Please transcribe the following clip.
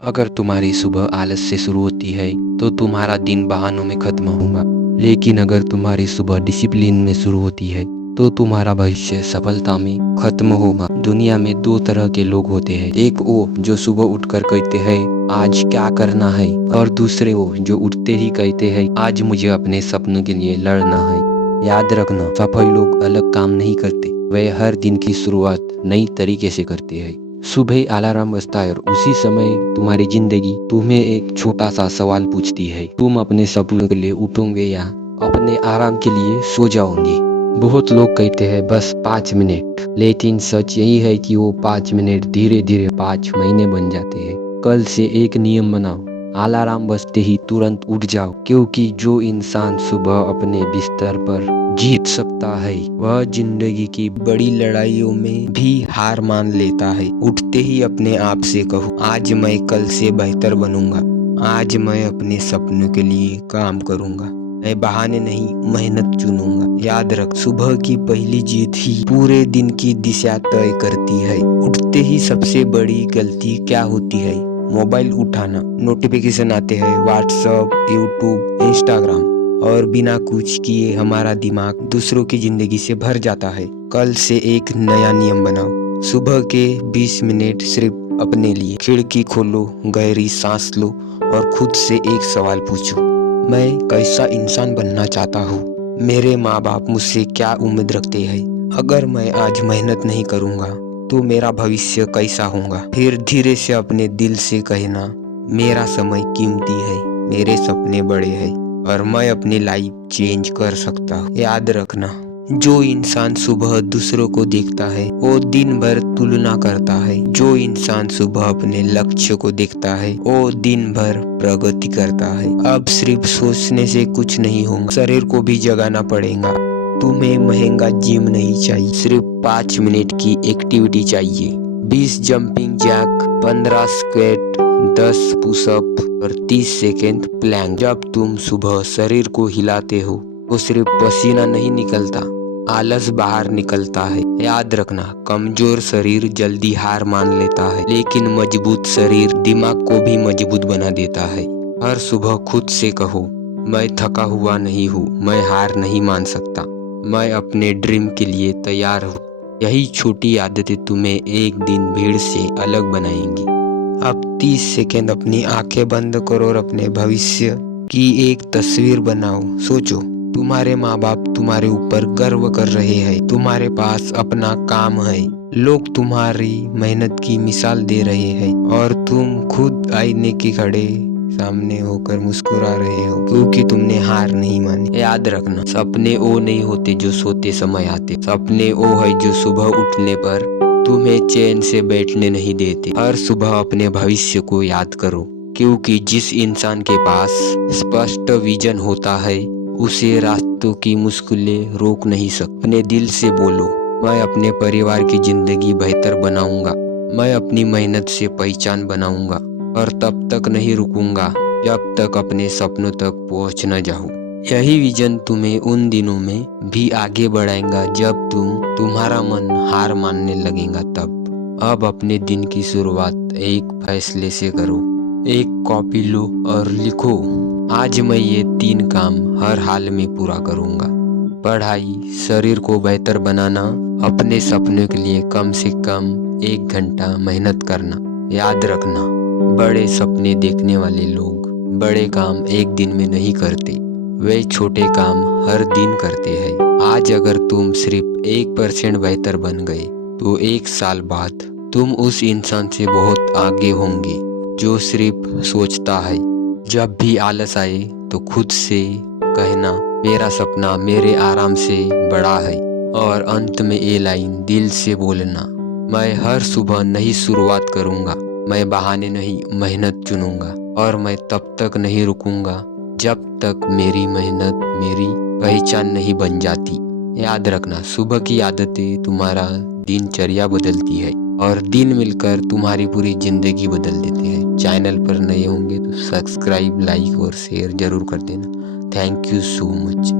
अगर तुम्हारी सुबह आलस से शुरू होती है तो तुम्हारा दिन बहानों में खत्म होगा। लेकिन अगर तुम्हारी सुबह डिसिप्लिन में शुरू होती है तो तुम्हारा भविष्य सफलता में खत्म होगा। दुनिया में दो तरह के लोग होते हैं, एक वो जो सुबह उठकर कहते हैं आज क्या करना है, और दूसरे वो जो उठते ही कहते हैं आज मुझे अपने सपनों के लिए लड़ना है। याद रखना, सफल लोग अलग काम नहीं करते, वे हर दिन की शुरुआत नई तरीके से करते हैं। सुबह अलार्म बजता है और उसी समय तुम्हारी जिंदगी तुम्हें एक छोटा सा सवाल पूछती है, तुम अपने सपनों के लिए उठोगे या अपने आराम के लिए सो जाओगे। बहुत लोग कहते हैं बस 5 मिनट, लेकिन सच यही है कि वो 5 मिनट धीरे धीरे 5 महीने बन जाते हैं। कल से एक नियम बनाओ, अलार्म बजते ही तुरंत उठ जाओ, क्योंकि जो इंसान सुबह अपने बिस्तर पर जीत सकता है वह जिंदगी की बड़ी लड़ाइयों में भी हार मान लेता है। उठते ही अपने आप से कहो आज मैं कल से बेहतर बनूंगा, आज मैं अपने सपनों के लिए काम करूंगा, मैं बहाने नहीं मेहनत चुनूंगा। याद रख, सुबह की पहली जीत ही पूरे दिन की दिशा तय करती है। उठते ही सबसे बड़ी गलती क्या होती है? मोबाइल उठाना, नोटिफिकेशन आते हैं, व्हाट्सएप, यूट्यूब, इंस्टाग्राम, और बिना कुछ किए हमारा दिमाग दूसरों की जिंदगी से भर जाता है। कल से एक नया नियम बनाओ, सुबह के 20 मिनट सिर्फ अपने लिए। खिड़की खोलो, गहरी सांस लो और खुद से एक सवाल पूछो, मैं कैसा इंसान बनना चाहता हूँ? मेरे माँ बाप मुझसे क्या उम्मीद रखते हैं? अगर मैं आज मेहनत नहीं करूँगा तो मेरा भविष्य कैसा होगा? फिर धीरे से अपने दिल से कहना, मेरा समय कीमती है, मेरे सपने बड़े हैं और मैं अपनी लाइफ चेंज कर सकता हूँ। याद रखना, जो इंसान सुबह दूसरों को देखता है वो दिन भर तुलना करता है, जो इंसान सुबह अपने लक्ष्य को देखता है वो दिन भर प्रगति करता है। अब सिर्फ सोचने से कुछ नहीं होगा, शरीर को भी जगाना पड़ेगा। तुम्हें महंगा जिम नहीं चाहिए, सिर्फ 5 मिनट की एक्टिविटी चाहिए। 20 जंपिंग जैक, 15 स्क्वाट, 10 पुशअप और 30 सेकेंड प्लैंक। जब तुम सुबह शरीर को हिलाते हो तो सिर्फ पसीना नहीं निकलता, आलस बाहर निकलता है। याद रखना, कमजोर शरीर जल्दी हार मान लेता है, लेकिन मजबूत शरीर दिमाग को भी मजबूत बना देता है। हर सुबह खुद से कहो, मैं थका हुआ नहीं हूँ, मैं हार नहीं मान सकता, मैं अपने ड्रीम के लिए तैयार हूँ। यही छोटी आदतें तुम्हें एक दिन भीड़ से अलग बनाएंगी। अब 30 सेकेंड अपनी आंखें बंद करो और अपने भविष्य की एक तस्वीर बनाओ। सोचो, तुम्हारे माँ बाप तुम्हारे ऊपर गर्व कर रहे हैं, तुम्हारे पास अपना काम है, लोग तुम्हारी मेहनत की मिसाल दे रहे हैं और तुम खुद आईने के खड़े सामने होकर मुस्कुरा रहे हो, क्योंकि तुमने हार नहीं मानी। याद रखना, सपने वो नहीं होते जो सोते समय आते, सपने वो है जो सुबह उठने पर तुम्हें चैन से बैठने नहीं देते। हर सुबह अपने भविष्य को याद करो, क्योंकि जिस इंसान के पास स्पष्ट विजन होता है उसे रास्तों की मुश्किलें रोक नहीं सकती। अपने दिल से बोलो, मैं अपने परिवार की जिंदगी बेहतर बनाऊंगा, मैं अपनी मेहनत से पहचान बनाऊंगा और तब तक नहीं रुकूंगा जब तक अपने सपनों तक पहुंच न जाऊं। यही विजन तुम्हें उन दिनों में भी आगे बढ़ाएगा जब तुम्हारा मन हार मानने लगेगा। तब अब अपने दिन की शुरुआत एक फैसले से करो। एक कॉपी लो और लिखो, आज मैं ये 3 काम हर हाल में पूरा करूंगा। पढ़ाई, शरीर को बेहतर बनाना, अपने सपनों के लिए कम से कम 1 घंटा मेहनत करना। याद रखना, बड़े सपने देखने वाले लोग बड़े काम एक दिन में नहीं करते, वे छोटे काम हर दिन करते हैं। आज अगर तुम सिर्फ 1% बेहतर बन गए तो 1 साल बाद तुम उस इंसान से बहुत आगे होंगे जो सिर्फ सोचता है। जब भी आलस आए तो खुद से कहना, मेरा सपना मेरे आराम से बड़ा है, और अंत में ये लाइन दिल से बोलना, मैं हर सुबह नई शुरुआत करूंगा, मैं बहाने नहीं मेहनत चुनूंगा और मैं तब तक नहीं रुकूंगा जब तक मेरी मेहनत मेरी पहचान नहीं बन जाती। याद रखना, सुबह की आदतें तुम्हारा दिनचर्या बदलती है और दिन मिलकर तुम्हारी पूरी जिंदगी बदल देते हैं। चैनल पर नए होंगे तो सब्सक्राइब, लाइक और शेयर जरूर कर देना। Thank you so much.